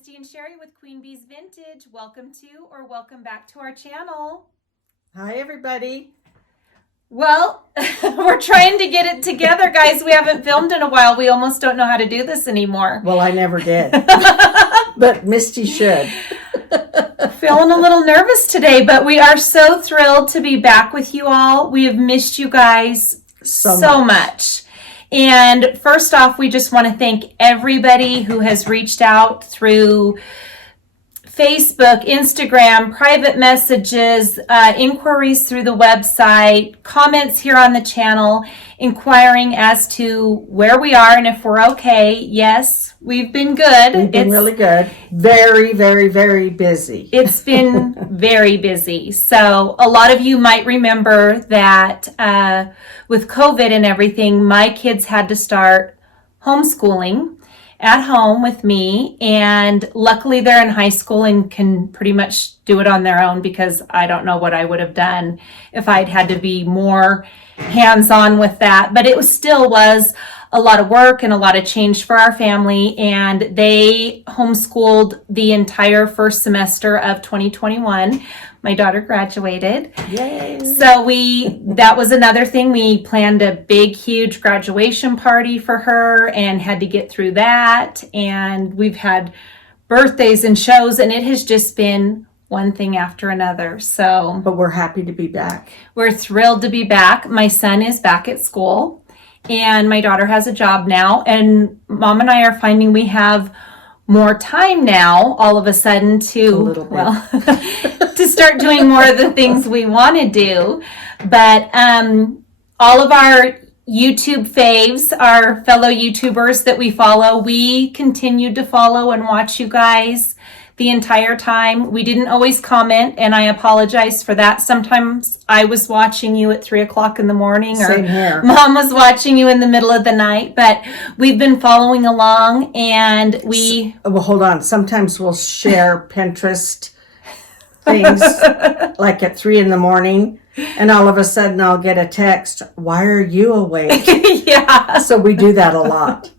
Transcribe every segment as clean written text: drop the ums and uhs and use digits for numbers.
Misty and Sherry with Queen Bee's Vintage. Welcome to or welcome back to our channel. Hi, everybody. Well, we're trying to get it together, guys. We haven't filmed in a while. We almost don't know how to do this anymore. Well, I never did, but Misty should. Feeling a little nervous today, but we are so thrilled to be back with you all. We have missed you guys so much. And first off, we just want to thank everybody who has reached out through Facebook, Instagram, private messages, inquiries through the website, comments here on the channel, inquiring as to where we are and if we're okay. Yes, we've been good. We've been really good. Very, very, very busy. It's been very busy. So a lot of you might remember that with COVID and everything, my kids had to start homeschooling at home with me, and luckily they're in high school and can pretty much do it on their own, because I don't know what I would have done if I'd had to be more hands-on with that. But it still was a lot of work and a lot of change for our family, and they homeschooled the entire first semester of 2021. My daughter graduated. Yay! So that was another thing. We planned a big, huge graduation party for her and had to get through that. And we've had birthdays and shows, and it has just been one thing after another. So, but we're happy to be back. We're thrilled to be back. My son is back at school, and my daughter has a job now. And Mom and I are finding we have more time now, all of a sudden, to to start doing more of the things we want to do. But all of our YouTube faves, our fellow YouTubers that we follow, we continued to follow and watch you guys the entire time. We didn't always comment, and I apologize for that. Sometimes I was watching you at 3:00 in the morning, or Same here. Mom was watching you in the middle of the night, but we've been following along, and well, hold on. Sometimes we'll share Pinterest things like at 3 a.m, and all of a sudden I'll get a text, "Why are you awake?" Yeah. So we do that a lot.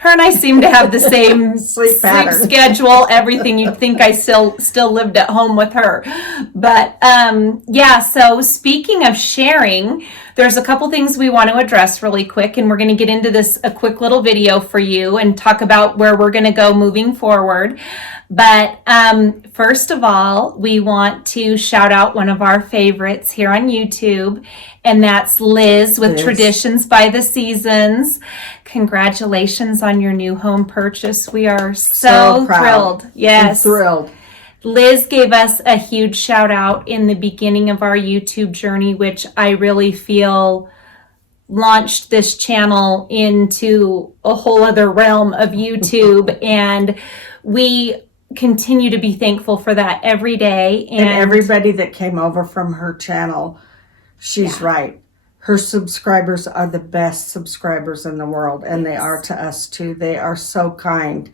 Her and I seem to have the same sleep schedule, everything. You'd think I still lived at home with her. But so speaking of sharing, there's a couple things we want to address really quick, and we're going to get into this, a quick little video for you, and talk about where we're going to go moving forward. But first of all, we want to shout out one of our favorites here on YouTube, and that's Liz with Traditions by the Seasons. Congratulations on your new home purchase. We are so thrilled. Yes. I'm thrilled. Liz gave us a huge shout out in the beginning of our YouTube journey, which I really feel launched this channel into a whole other realm of YouTube. And we continue to be thankful for that every day. And everybody that came over from her channel, she's right. Her subscribers are the best subscribers in the world, and they are to us too. They are so kind,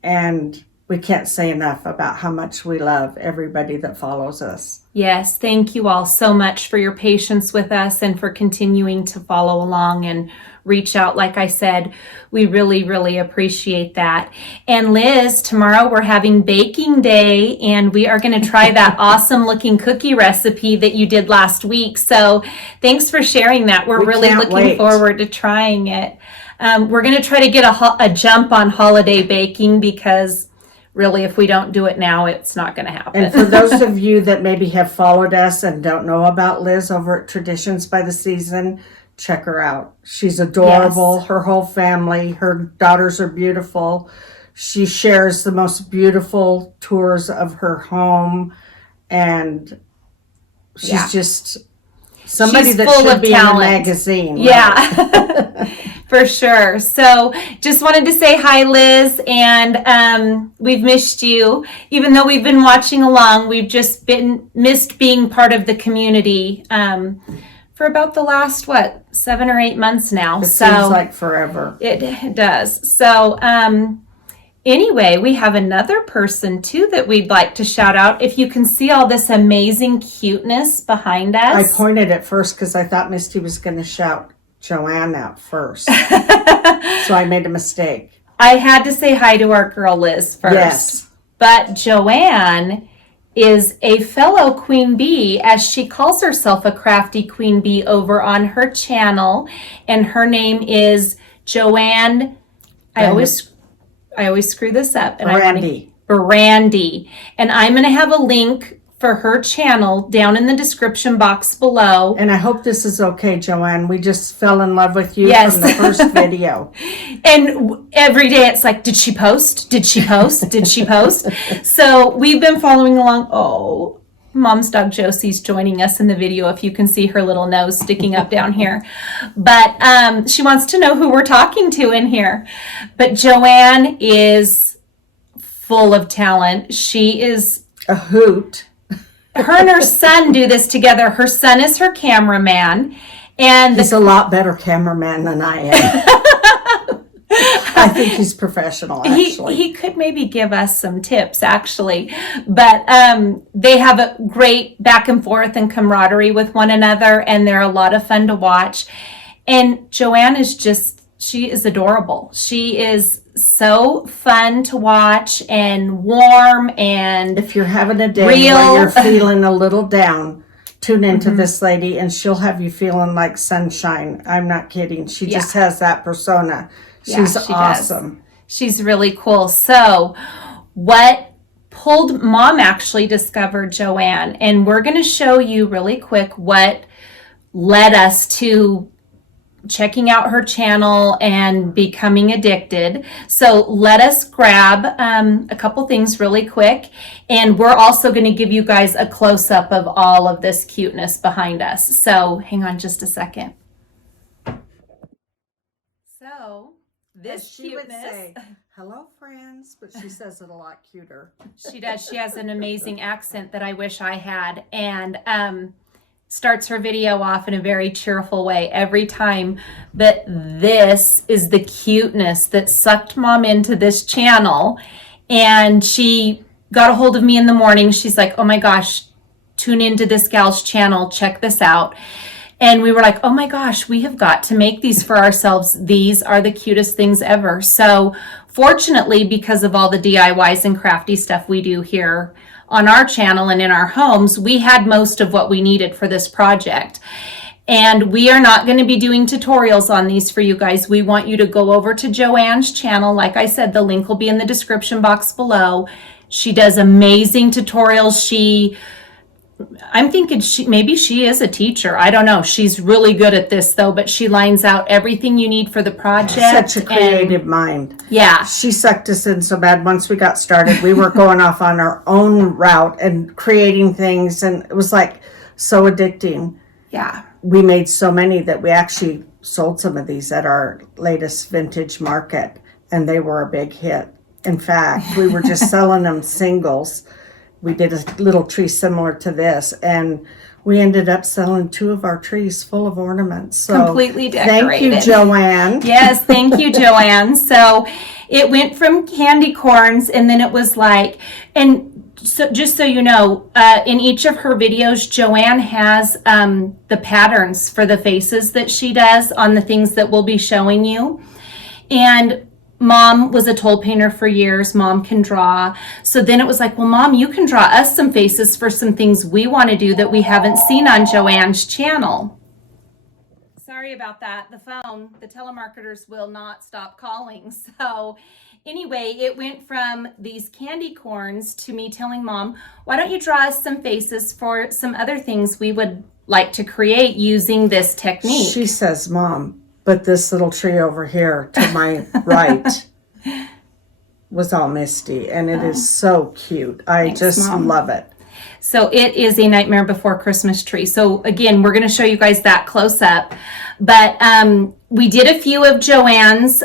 and we can't say enough about how much we love everybody that follows us. Yes, thank you all so much for your patience with us and for continuing to follow along and reach out. Like I said, we really, really appreciate that. And Liz, tomorrow we're having baking day, and we are going to try that awesome looking cookie recipe that you did last week. So thanks for sharing that. We're really looking forward to trying it. We're going to try to get a jump on holiday baking, because really, if we don't do it now, it's not going to happen. And for those of you that maybe have followed us and don't know about Liz over at Traditions by the Season, check her out. She's adorable. Yes. Her whole family, her daughters are beautiful. She shares the most beautiful tours of her home, and she's just somebody that should be in a magazine. Yeah. Right? For sure. So just wanted to say hi, Liz, and we've missed you. Even though we've been watching along, we've just missed being part of the community for about the last, 7 or 8 months now. It seems like forever. It does. So anyway, we have another person too that we'd like to shout out. If you can see all this amazing cuteness behind us. I pointed at first because I thought Misty was going to shout Joann out first. So I made a mistake. I had to say hi to our girl Liz first. Yes. But Joann is a fellow queen bee, as she calls herself a crafty queen bee over on her channel, and her name is Joann. I always screw this up. And Barrandey. And I'm going to have a link for her channel down in the description box below. And I hope this is okay, Joann. We just fell in love with you Yes. from the first video. And every day it's like, did she post? Did she post? Did she post? So we've been following along. Oh, Mom's dog Josie's joining us in the video, if you can see her little nose sticking up down here. But she wants to know who we're talking to in here. But Joann is full of talent. She is a hoot. Her and her son do this together. Her son is her cameraman, and he's a lot better cameraman than I am. I think he's professional, actually. He could maybe give us some tips, actually. But they have a great back and forth and camaraderie with one another, and they're a lot of fun to watch. And Joann is she is adorable. She is so fun to watch and warm, and if you're having a day where you're feeling a little down, tune into this lady and she'll have you feeling like sunshine. I'm not kidding. She just has that persona. She's awesome. Does. She's really cool. So what pulled Mom actually discovered Joann, and we're going to show you really quick what led us to checking out her channel and becoming addicted. So let us grab a couple things really quick, and we're also going to give you guys a close-up of all of this cuteness behind us. So hang on just a second. So this she cuteness would say, hello friends, but she says it a lot cuter. She does. She has an amazing accent that I wish I had, and starts her video off in a very cheerful way every time. But this is the cuteness that sucked Mom into this channel. And she got a hold of me in the morning. She's like, oh my gosh, tune into this gal's channel. Check this out. And we were like, oh my gosh, we have got to make these for ourselves. These are the cutest things ever. So fortunately, because of all the DIYs and crafty stuff we do here on our channel and in our homes, we had most of what we needed for this project. And we are not going to be doing tutorials on these for you guys. We want you to go over to Joann's channel. Like I said, the link will be in the description box below. She does amazing tutorials. I'm thinking maybe she is a teacher. I don't know. She's really good at this though, but she lines out everything you need for the project. Such a creative mind. Yeah. She sucked us in so bad. Once we got started, we were going off on our own route and creating things, and it was like so addicting. Yeah. We made so many that we actually sold some of these at our latest vintage market, and they were a big hit. In fact, we were just selling them singles. We did a little tree similar to this, and we ended up selling 2 of our trees full of ornaments. So completely decorated. Thank you, Joann. Yes, thank you, Joann. So it went from candy corns, and then it was like, and so just so you know, in each of her videos, Joann has the patterns for the faces that she does on the things that we'll be showing you. And Mom was a toll painter for years. Mom can draw. So then it was like, well, Mom, you can draw us some faces for some things we want to do that we haven't seen on Joann's channel. Sorry about that. The telemarketers will not stop calling. So anyway, it went from these candy corns to me telling Mom, why don't you draw us some faces for some other things we would like to create using this technique? She says, Mom, but this little tree over here to my right was all misty, and it is so cute. Thanks, just Mom. Love it. So it is a Nightmare Before Christmas tree. So again, we're going to show you guys that close up. But we did a few of Joann's,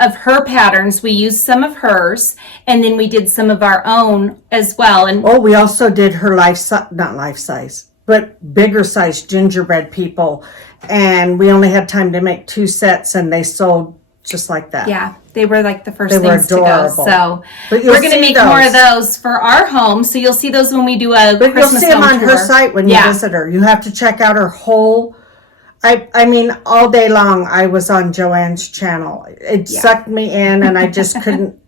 of her patterns. We used some of hers, and then we did some of our own as well. And we also did her not life size, but bigger size gingerbread people. And we only had time to make 2 sets, and they sold just like that. Yeah, they were like the first things to go. So we're going to make more of those for our home. So you'll see those when we do a Christmas home tour. You'll see them on her site when you visit her. You have to check out her whole. I mean, all day long I was on Joann's channel. It sucked me in, and I just couldn't.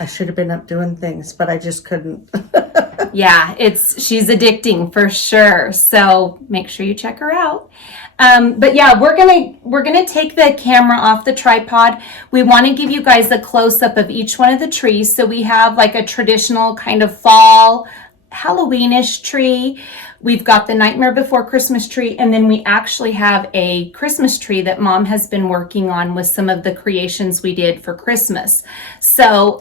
I should have been up doing things, but I just couldn't. Yeah, she's addicting for sure. So make sure you check her out. But yeah, we're gonna take the camera off the tripod. We want to give you guys a close up of each one of the trees. So we have like a traditional kind of fall Halloweenish tree. We've got the Nightmare Before Christmas tree, and then we actually have a Christmas tree that Mom has been working on with some of the creations we did for Christmas. So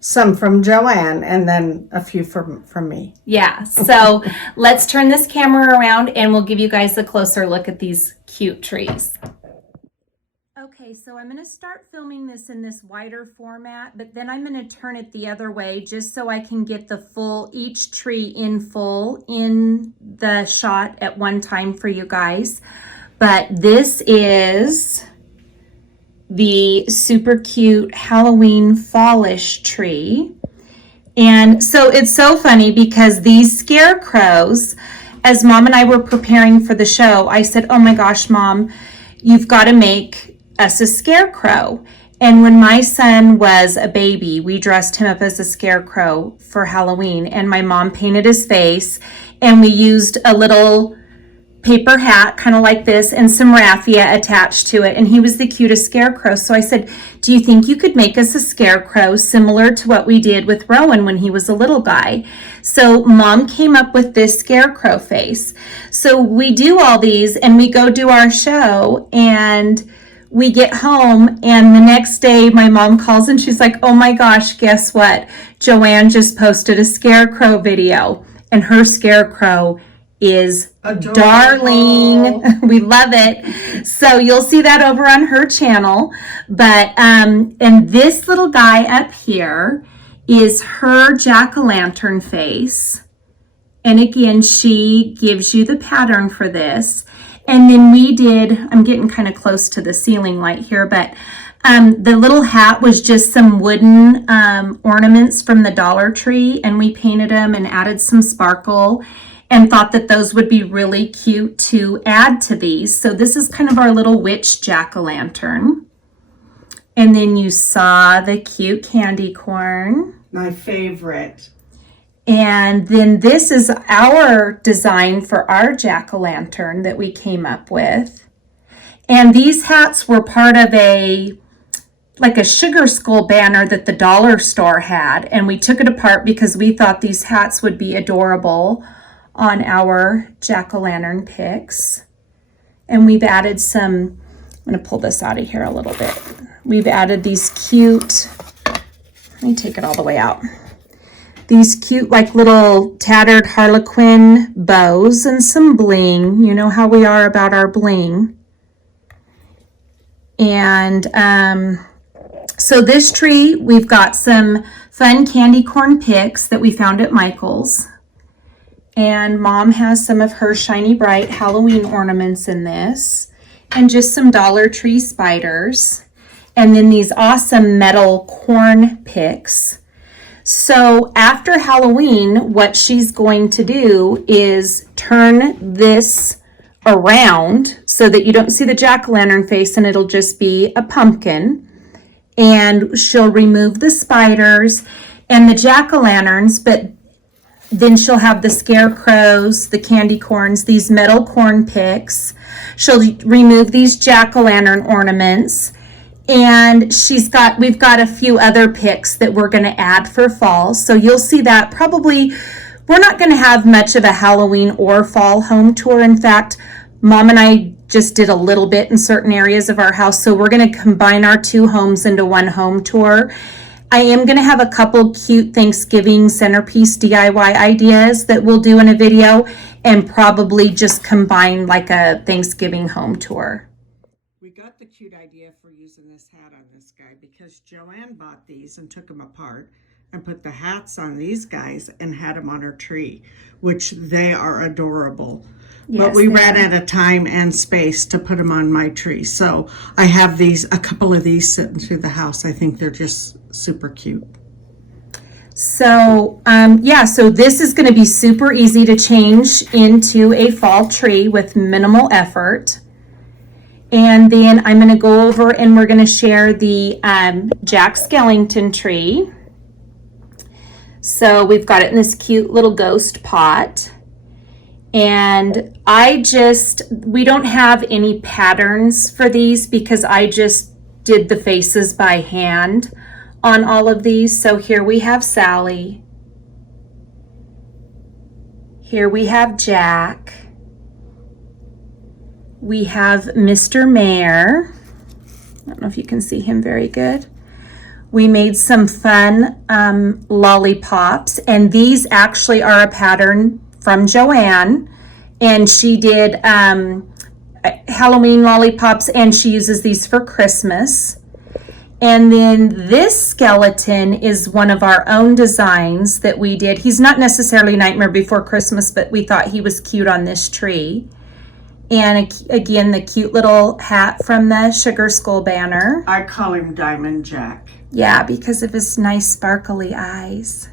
some from Joann and then a few from me. Yeah, so let's turn this camera around and we'll give you guys a closer look at these cute trees. Okay, so I'm going to start filming this in this wider format, but then I'm going to turn it the other way just so I can get each tree in full in the shot at one time for you guys. But this is the super cute Halloween fallish tree. And so it's so funny because these scarecrows, as Mom and I were preparing for the show, I said, oh my gosh, Mom, you've got to make us a scarecrow. And when my son was a baby, we dressed him up as a scarecrow for Halloween, and my mom painted his face, and we used a little paper hat kind of like this and some raffia attached to it, and he was the cutest scarecrow. So I said, do you think you could make us a scarecrow similar to what we did with Rowan when he was a little guy? So Mom came up with this scarecrow face. So we do all these and we go do our show, and we get home, and the next day my mom calls and she's like, oh my gosh, guess what? Joann just posted a scarecrow video, and her scarecrow is adorable. Darling. We love it. So you'll see that over on her channel. But and this little guy up here is her jack-o'-lantern face. And again, she gives you the pattern for this. And then I'm getting kind of close to the ceiling light here, but the little hat was just some wooden ornaments from the Dollar Tree, and we painted them and added some sparkle and thought that those would be really cute to add to these. So this is kind of our little witch jack-o'-lantern. And then you saw the cute candy corn. My favorite. And then this is our design for our jack-o'-lantern that we came up with. And these hats were part of a sugar skull banner that the dollar store had. And we took it apart because we thought these hats would be adorable on our jack-o'-lantern pics. And we've added I'm going to pull this out of here a little bit. We've added these cute, let me take it all the way out. These cute, little tattered harlequin bows and some bling. You know how we are about our bling. And so this tree, we've got some fun candy corn picks that we found at Michael's. And Mom has some of her shiny bright Halloween ornaments in this. And just some Dollar Tree spiders. And then these awesome metal corn picks. So after Halloween, what she's going to do is turn this around so that you don't see the jack-o'-lantern face, and it'll just be a pumpkin. And she'll remove the spiders and the jack-o'-lanterns, but then she'll have the scarecrows, the candy corns, these metal corn picks. She'll remove these jack-o'-lantern ornaments. And we've got a few other picks that we're going to add for fall. So you'll see that probably, we're not going to have much of a Halloween or fall home tour. In fact, Mom and I just did a little bit in certain areas of our house. So we're going to combine our two homes into one home tour. I am going to have a couple cute Thanksgiving centerpiece DIY ideas that we'll do in a video, and probably just combine like a Thanksgiving home tour. We got the cute idea for using this hat on this guy because Joann bought these and took them apart and put the hats on these guys and had them on her tree, which they are adorable. Yes, but we ran out of time and space to put them on my tree. So I have a couple of these sitting through the house. I think they're just super cute. So, so this is going to be super easy to change into a fall tree with minimal effort. And then I'm going to go over and we're going to share the Jack Skellington tree. So we've got it in this cute little ghost pot. And we don't have any patterns for these because I just did the faces by hand on all of these. So here we have Sally. Here we have Jack. We have Mr. Mayor. I don't know if you can see him very good. We made some fun lollipops, and these actually are a pattern from Joann, and she did Halloween lollipops, and she uses these for Christmas. And then this skeleton is one of our own designs that we did. He's not necessarily Nightmare Before Christmas, but we thought he was cute on this tree. And again, the cute little hat from the Sugar Skull banner. I call him Diamond Jack. Yeah, because of his nice sparkly eyes.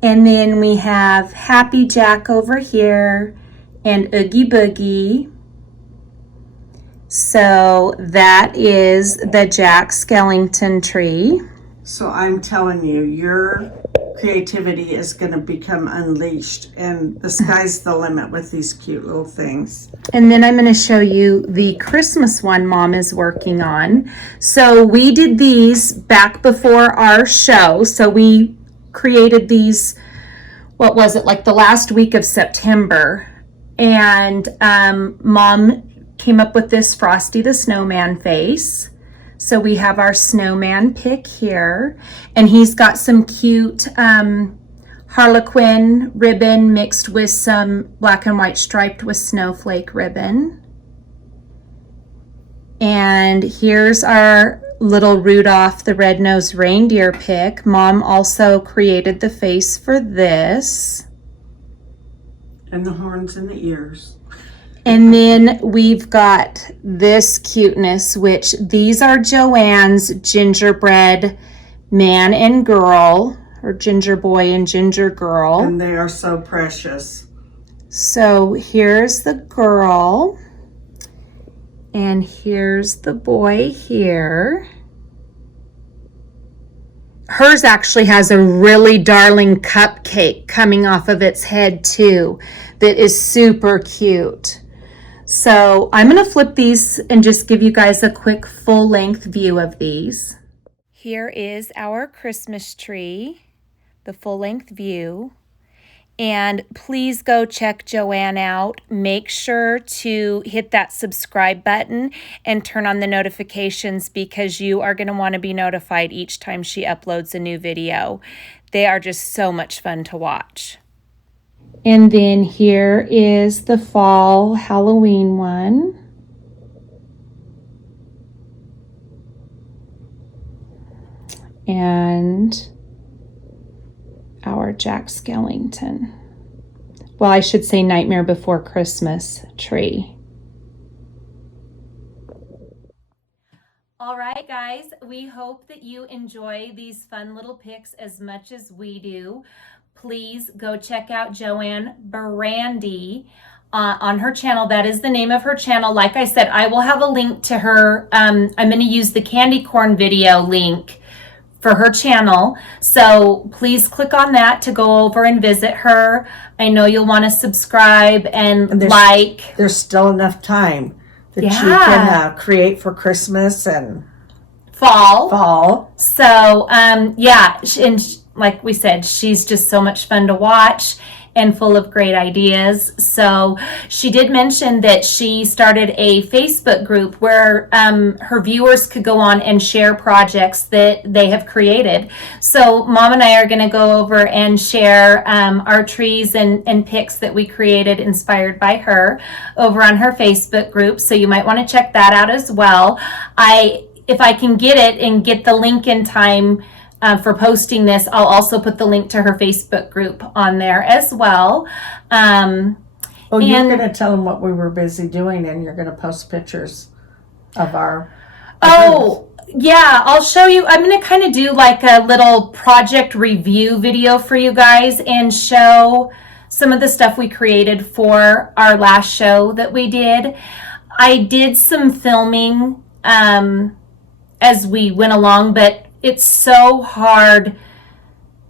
And then we have Happy Jack over here and Oogie Boogie. So that is the Jack Skellington tree. So I'm telling you, your creativity is going to become unleashed, and the sky's the limit with these cute little things. And then I'm going to show you the Christmas one Mom is working on. So we did these back before our show. So we created these, what was it, like the last week of September. And Mom came up with this Frosty the Snowman face. So we have our snowman pick here, and he's got some cute Harlequin ribbon mixed with some black and white striped with snowflake ribbon. And here's our little Rudolph the Red-Nosed Reindeer pick. Mom also created the face for this. And the horns and the ears. And then we've got this cuteness, which these are Joann's gingerbread man and girl, or ginger boy and ginger girl. And they are so precious. So here's the girl, and here's the boy here. Hers actually has a really darling cupcake coming off of its head too, that is super cute. So I'm going to flip these and just give you guys a quick full-length view of these. Here is our Christmas tree, the full-length view. And please go check Joann out. Make sure to hit that subscribe button and turn on the notifications, because you are going to want to be notified each time she uploads a new video. They are just so much fun to watch. And then here is the fall Halloween one. And our Jack Skellington. Well, I should say Nightmare Before Christmas tree. All right, guys, we hope that you enjoy these fun little pics as much as we do. Please go check out Joann Barrandey on her channel. That is the name of her channel. Like I said, I will have a link to her. I'm going to use the candy corn video link for her channel. So please click on that to go over and visit her. I know you'll want to subscribe and like. There's still enough time that you can create for Christmas and fall. So, yeah, and like we said, she's just so much fun to watch and full of great ideas. So she did mention that she started a Facebook group where her viewers could go on and share projects that they have created. So Mom and I are going to go over and share our trees and pics that we created inspired by her over on her Facebook group. So you might want to check that out as well. If I can get it and get the link in time for posting this, I'll also put the link to her Facebook group on there as well. You're going to tell them what we were busy doing, and you're going to post pictures of our... Yeah, I'll show you. I'm going to kind of do like a little project review video for you guys and show some of the stuff we created for our last show that we did. I did some filming as we went along, but it's so hard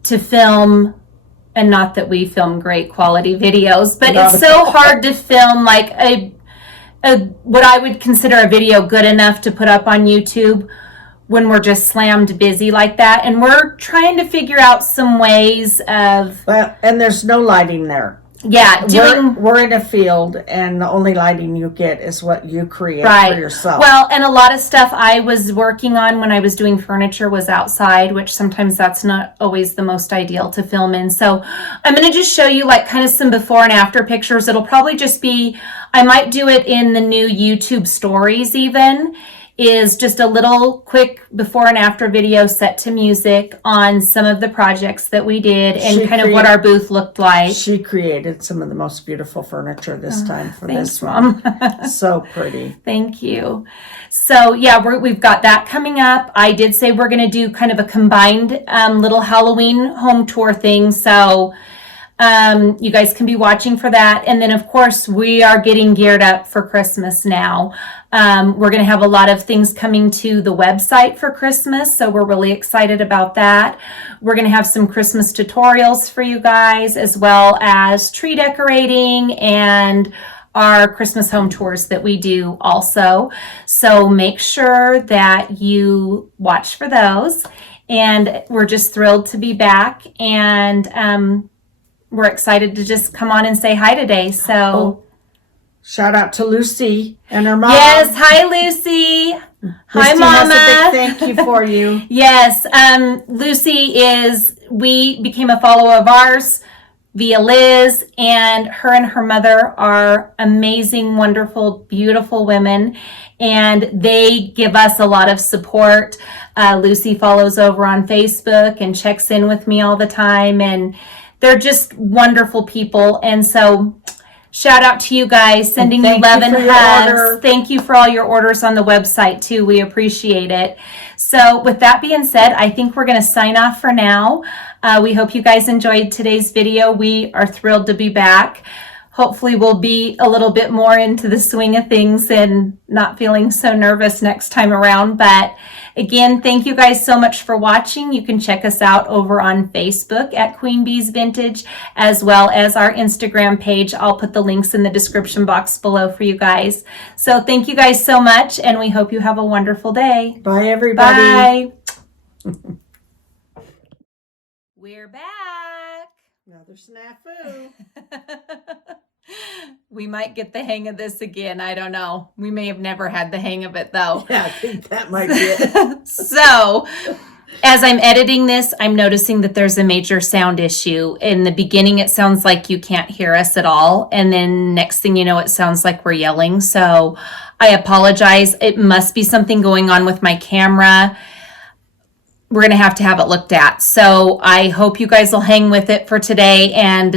to film, and not that we film great quality videos, but Not it's at so all. hard to film like a what I would consider a video good enough to put up on YouTube when we're just slammed busy like that. And we're trying to figure out some ways of, Well, and there's no lighting there. doing We're in a field, and the only lighting you get is what you create right. for yourself. Well, and a lot of stuff I was working on when I was doing furniture was outside, which sometimes that's not always the most ideal to film in. So I'm going to just show you like kind of some before and after pictures. It'll probably just be, I might do it in the new YouTube stories even, is just a little quick before and after video set to music on some of the projects that we did and kind of what our booth looked like. She created some of the most beautiful furniture this time for Thanks, this one. Mom. So pretty. Thank you. So yeah, we've got that coming up. I did say we're going to do kind of a combined little Halloween home tour thing. So you guys can be watching for that. And then of course we are getting geared up for Christmas now. We're going to have a lot of things coming to the website for Christmas. So we're really excited about that. We're going to have some Christmas tutorials for you guys, as well as tree decorating and our Christmas home tours that we do also. So make sure that you watch for those. And we're just thrilled to be back. And we're excited to just come on and say hi today. So shout out to Lucy and her mom. yes, hi Lucy. Hi Christy Mama. has a big thank you for you. Yes, we became a follower of ours via Liz, and her mother are amazing, wonderful, beautiful women, and they give us a lot of support. Lucy follows over on Facebook and checks in with me all the time, and they're just wonderful people. And so shout out to you guys, sending you love and hugs. Thank you for all your orders on the website too. We appreciate it. So with that being said, I think we're going to sign off for now. We hope you guys enjoyed today's video. We are thrilled to be back. Hopefully we'll be a little bit more into the swing of things and not feeling so nervous next time around. But again, thank you guys so much for watching. You can check us out over on Facebook at Queen Bee's Vintage, as well as our Instagram page. I'll put the links in the description box below for you guys. So thank you guys so much, and we hope you have a wonderful day. Bye, everybody. Bye. We're back. Another snafu. We might get the hang of this again. I don't know. We may have never had the hang of it though. Yeah, I think that might be it. So, as I'm editing this, I'm noticing that there's a major sound issue. In the beginning, it sounds like you can't hear us at all. And then next thing you know, it sounds like we're yelling. So I apologize. It must be something going on with my camera. We're going to have it looked at. So I hope you guys will hang with it for today and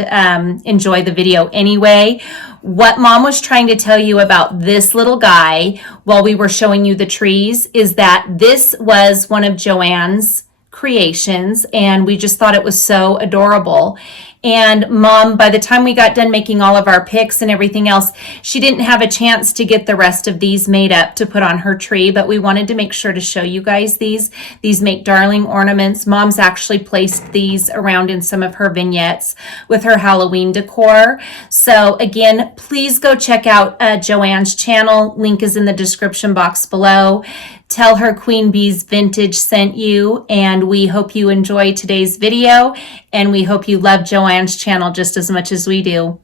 enjoy the video anyway. What Mom was trying to tell you about this little guy while we were showing you the trees is that this was one of Joann's creations, and we just thought it was so adorable. And Mom, by the time we got done making all of our picks and everything else, she didn't have a chance to get the rest of these made up to put on her tree, but we wanted to make sure to show you guys these. These make darling ornaments. Mom's actually placed these around in some of her vignettes with her Halloween decor. So again, please go check out Joann's channel. Link is in the description box below. Tell her Queen Bee's Vintage sent you, and we hope you enjoy today's video, and we hope you love Joann's channel just as much as we do.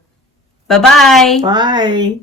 Bye-bye. Bye.